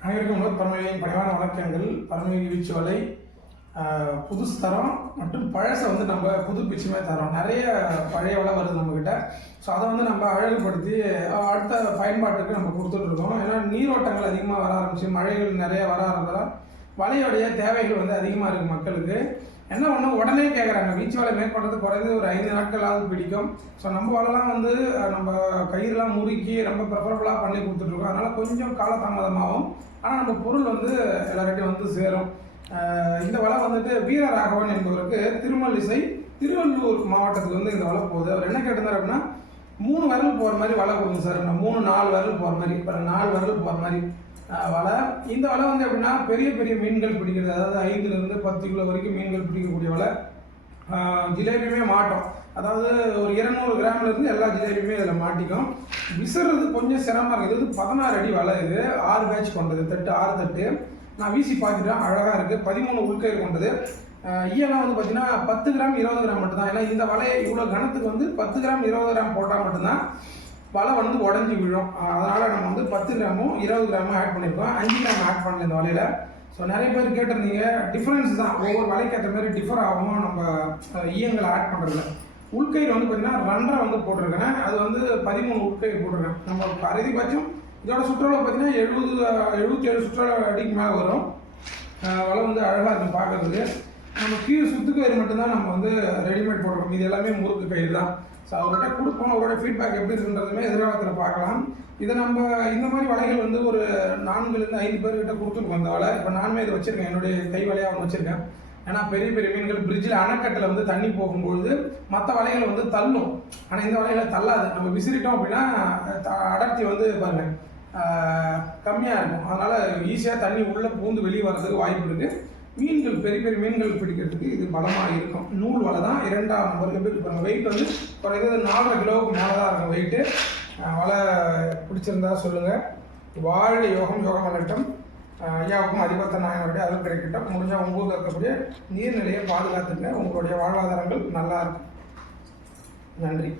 அனைவருக்கும் முதல் பரமவியின் பணிவான வணக்கங்கள். பரமவி வீச்சு புதுசு தரோம் மற்றும் பழசை வந்து நம்ம புதுப்பிச்சுமே தரோம். நிறைய பழைய வலை வருது நம்மக்கிட்ட ஸோ அதை வந்து நம்ம அழகுபடுத்தி அடுத்த பயன்பாட்டுக்கு நம்ம கொடுத்துட்ருக்கோம். ஏன்னா நீரோட்டங்கள் அதிகமாக வர ஆரம்பிச்சு மழைகள் நிறைய வர ஆரம்பிச்சதால் வலையுடைய தேவைகள் வந்து அதிகமாக இருக்குது மக்களுக்கு. என்ன ஒன்று உடனே கேட்குறாங்க பீச் வேலை மேற்கொண்டது குறைந்து ஒரு ஐந்து நாட்களாவது பிடிக்கும். ஸோ நம்ம வலைலாம் வந்து நம்ம கயிறுலாம் முறுக்கி ரொம்ப ப்ரிஃபரபுளாக பண்ணி கொடுத்துட்ருக்கோம் அதனால் கொஞ்சம் காலதாமதமாகும். ஆனால் நம்ம பொருள் வந்து எல்லார்கிட்டையும் வந்து சேரும். இந்த வலை வந்துட்டு வீரராகவன் என்பவருக்கு திருமல்லிசை திருவள்ளூர் மாவட்டத்துக்கு வந்து இந்த வலை போகுது. அவர் என்ன கேட்டிருந்தார் அப்படின்னா மூணு வரல் போகிற மாதிரி வலை கொடுங்க சார். நான் மூணு நாலு வரல் போகிற மாதிரி இப்போ நாலு வரல் போகிற மாதிரி. வலை. இந்த வலை வந்து எப்படின்னா பெரிய பெரிய மீன்கள் பிடிக்கிறது. அதாவது ஐந்துலேருந்து பத்து கிலோ வரைக்கும் மீன்கள் பிடிக்கக்கூடிய வலை. ஜிலேபியுமே மாட்டோம். அதாவது ஒரு இருநூறு கிராம்லேருந்து எல்லா ஜிலேபியுமே இதில் மாட்டிக்கும். விசுறது கொஞ்சம் சிரமமாக இருக்குது இது பதினாறு அடி வலை இது. ஆறு பேட்ச் கொண்டது. தட்டு ஆறு தட்டு. நான் வீசி பார்த்துட்டேன் அழகாக இருக்குது பதிமூணு உள்கயிறு கொண்டது. இயெல்லாம் ஈயெல்லாம் வந்து பார்த்தீங்கன்னா பத்து கிராம் இருபது கிராம் மட்டும்தான். ஏன்னா இந்த வலையை இவ்வளோ கணத்துக்கு வந்து பத்து கிராம் இருபது கிராம் போட்டால் மட்டும்தான் வலை வந்து உடஞ்சி விழும். அதனால் நம்ம வந்து பத்து கிராமும் இருபது கிராமும் ஆட் பண்ணியிருக்கோம் அஞ்சு கிராம் ஆட் பண்ணல இந்த வலையில். ஸோ நிறைய பேர் கேட்டிருந்தீங்க. டிஃப்ரென்ஸ் தான். ஒவ்வொரு வலைக்கேற்ற மாதிரி டிஃபர் ஆகும் நம்ம ஈயங்களை ஆட் பண்ணுறதுல உள்கயிறு வந்து பார்த்தீங்கன்னா ரெண்டரை வந்து போட்டிருக்கேன். அது வந்து பதிமூணு உள்கயிறு போட்டிருக்கேன். நம்ம அதிகபட்சம் இதோட சுற்றுலா பார்த்தீங்கன்னா எழுபது எழுபத்தி ஏழு சுற்றுலா அடிக்கு மேலே வரும். வலை வந்து அழகாக இருக்கும் பார்க்குறதுக்கு நம்ம கீழே சுத்து கயிறு மட்டும்தான் நம்ம வந்து ரெடிமேட் போடுறோம் இது எல்லாமே முறுக்கு கயிறு தான். ஸோ அவர்கிட்ட கொடுப்போம். அவரோட ஃபீட்பேக் எப்படி இருக்குன்றதுமே எதிர்காலத்தில் பார்க்கலாம். இதை நம்ம இந்த மாதிரி வலைகள் வந்து ஒரு நான்குலேருந்து ஐந்து பேர்கிட்ட கொடுத்துருக்கோம் அந்த வலை. இப்போ நானுமே இதை வச்சுருக்கேன். என்னுடைய கை வலையாக ஒன்று வச்சுருக்கேன். ஏன்னா பெரிய பெரிய மீன்கள் பிரிட்ஜில் அணைக்கட்டில் வந்து தண்ணி போகும்பொழுது மற்ற வலைகளை வந்து தள்ளும். ஆனால் இந்த வலைகளை தள்ளாது. நம்ம விசிறிட்டோம் அப்படின்னா த- அடர்த்தி வந்து பாருங்கள் கம்மியாக இருக்கும். அதனால் ஈஸியாக தண்ணி உள்ளே பூந்து வெளியே வர்றதுக்கு வாய்ப்பு இருக்குது மீன்கள் பெரிய பெரிய மீன்கள் பிடிக்கிறதுக்கு இது பலமாக இருக்கும். நூல் வலை தான் இரண்டாம் நம்பருக்கு எப்படி பாருங்கள் வெயிட் வந்து குறைந்தது நாலரை கிலோவுக்கு மேலே தான் இருக்கும் வெயிட்டு வலை பிடிச்சிருந்தா சொல்லுங்கள் வாழ யோகம் யோகம் வளட்டும் ஐயாவுக்கும் அதிபத்த நாயனுடைய அருள் கிடைக்கட்டும். முடிஞ்சால் உங்கள் ஊரில் இருக்கக்கூடிய நீர்நிலையை பாதுகாத்துங்க உங்களுடைய வாழ்வாதாரங்கள் நல்லா இருக்கும். நன்றி.